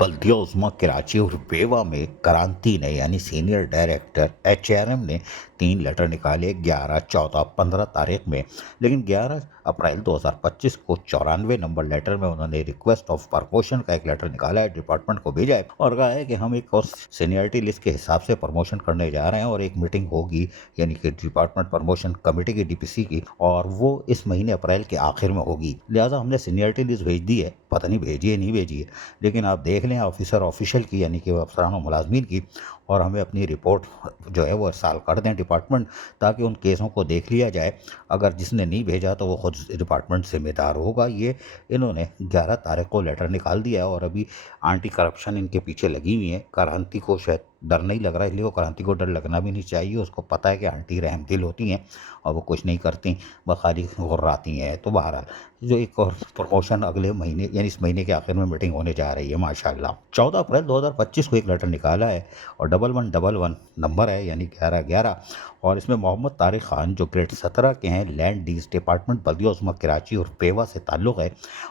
बल्दिया उस्मा कराची और पेवा में क्रांति ने यानी सीनियर डायरेक्टर एचआरएम ने 3 लेटर निकाले 11, 14, 15 तारीख में। लेकिन 11 अप्रैल 2025 को 94 नंबर लेटर में उन्होंने रिक्वेस्ट ऑफ प्रमोशन का एक लेटर निकाला है, डिपार्टमेंट को भेजा है और कहा है कि हम एक और सीनियरिटी लिस्ट के हिसाब से प्रमोशन करने जा रहे हैं और एक मीटिंग होगी यानी कि डिपार्टमेंट प्रमोशन कमेटी की डीपीसी की, और वो इस महीने अप्रैल के आखिर में होगी। लिहाजा हमने सीनियरिटी लिस्ट भेज दी है, पता नहीं भेजी है नहीं भेजी है, लेकिन आप देख लें ऑफिसर ऑफिशियल की यानी कि अफसरान और मुलाजमीन की, और हमें अपनी रिपोर्ट जो है वो इरसाल कर दें डिपार्टमेंट, ताकि उन केसों को देख लिया जाए। अगर जिसने नहीं भेजा तो वो खुद डिपार्टमेंट जिम्मेदार होगा। ये इन्होंने 11 तारीख को लेटर निकाल दिया है और अभी एंटी करप्शन इनके पीछे लगी हुई है। क्रांति को शायद डर नहीं लग रहा, इसलिए वो क्रांति को डर लगना भी नहीं चाहिए। उसको पता है कि आंटी रहमदिल होती हैं और वो कुछ नहीं करती, वह खाली गुर्राती हैं। तो बहरहाल जो एक और प्रमोशन अगले महीने यानी इस महीने के आखिर में मीटिंग होने जा रही है माशाल्लाह। 14 अप्रैल 2025 को एक लेटर निकाला है और 1111 नंबर है यानी 1111, और इसमें मोहम्मद तारिक खान जो ग्रेड 17 के हैं, लैंड लीज डिपार्टमेंट बल्दिया उस्मा कराची और पेवा से ताल्लुक़ है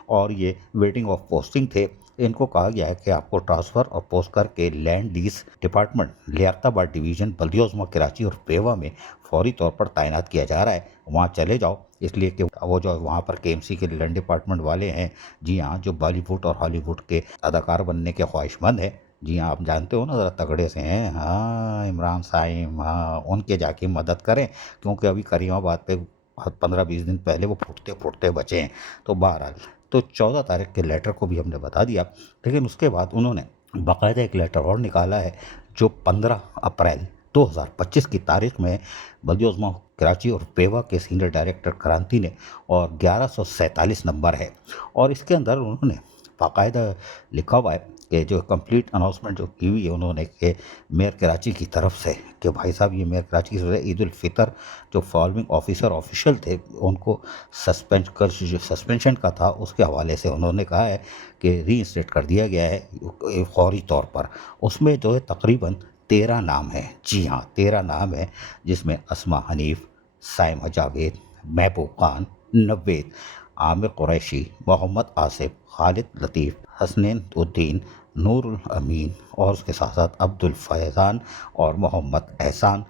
और ये वेटिंग ऑफ पोस्टिंग थे। इनको कहा गया है कि आपको ट्रांसफ़र और पोस्ट करके land lease department Liaquatabad division बल्दिया उस्मा कराची और पेवा में फौरी तौर पर तैनात किया जा रहा है। वहाँ चले जाओ, इसलिए कि वो जो वहाँ पर केएमसी के लैंड डिपार्टमेंट वाले हैं, जी हाँ, जो बॉलीवुड और हॉलीवुड के अदाकार बनने के ख्वाहिशमंद हैं, जी हाँ, आप जानते हो ना, ज़रा तगड़े से हैं, हाँ, इमरान साइम, हाँ, उनके जाके मदद करें, क्योंकि अभी करीमाबाद पे 15-20 दिन पहले वो फुटते फुटते बचे हैं। तो बहरहाल तो 14 तारीख के लेटर को भी हमने बता दिया, लेकिन उसके बाद उन्होंने बाकायदा एक लेटर और निकाला है जो 15 अप्रैल 2025 की तारीख में बल्दिया उस्मा कराची और पेवा के सीनियर डायरेक्टर क्रांति ने, और 1147 नंबर है, और इसके अंदर उन्होंने बाकायदा लिखा हुआ है कि जो कंप्लीट अनाउंसमेंट जो की हुई है उन्होंने कि मेयर कराची की तरफ से कि भाई साहब ये मेयर कराची की तरफ से ईद उल फितर जो फॉलोइंग ऑफिसर ऑफिशियल थे उनको सस्पेंशन का था, उसके हवाले से उन्होंने कहा है कि रीइंस्टेट कर दिया गया है फौरी तौर पर। उसमें जो है तकरीबन 13 नाम है, जी हाँ 13 नाम है, जिसमें अस्मा हनीफ, साइमा जावेद, महबूब खान, नवेद, आमिर कुरैशी, मोहम्मद आसिफ, खालिद लतीफ़, हसनैन उद्दीन, नूरुल अमीन और उसके साथ साथ अब्दुल फैज़ान और मोहम्मद एहसान,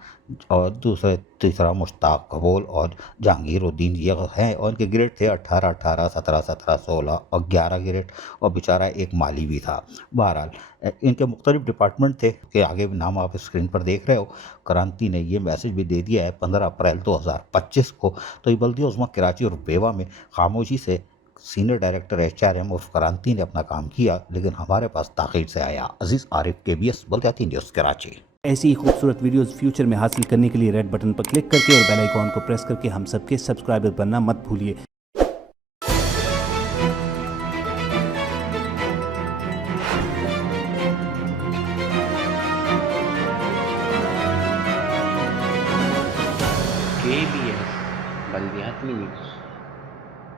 और तीसरा मुश्ताक कबूल और जहांगीरुद्दीन, ये हैं। और इनके ग्रेड थे 18, 18, 17, 17, 16 और 11 ग्रेड, और बेचारा एक माली भी था। बहरहाल इनके मुख्तलिफ डिपार्टमेंट थे कि आगे भी नाम आप स्क्रीन पर देख रहे हो। क्रांति ने ये मैसेज भी दे दिया है 15 अप्रैल 2025 को। तो ये बल्दिया उस्मा कराची और पेवा में खामोशी से सीनियर डायरेक्टर एचआरएम और क्रांति ने अपना काम किया, लेकिन हमारे पास ताक़ीद से आया। अजीज़ आरिफ, केबीएस बल्दियाती न्यूज़ कराची। ऐसी ही खूबसूरत वीडियोस फ्यूचर में हासिल करने के लिए रेड बटन पर क्लिक करके और बेल आइकॉन को प्रेस करके हम सबके सब्सक्राइबर बनना मत भूलिए। KBS बल्दियाती न्यूज़।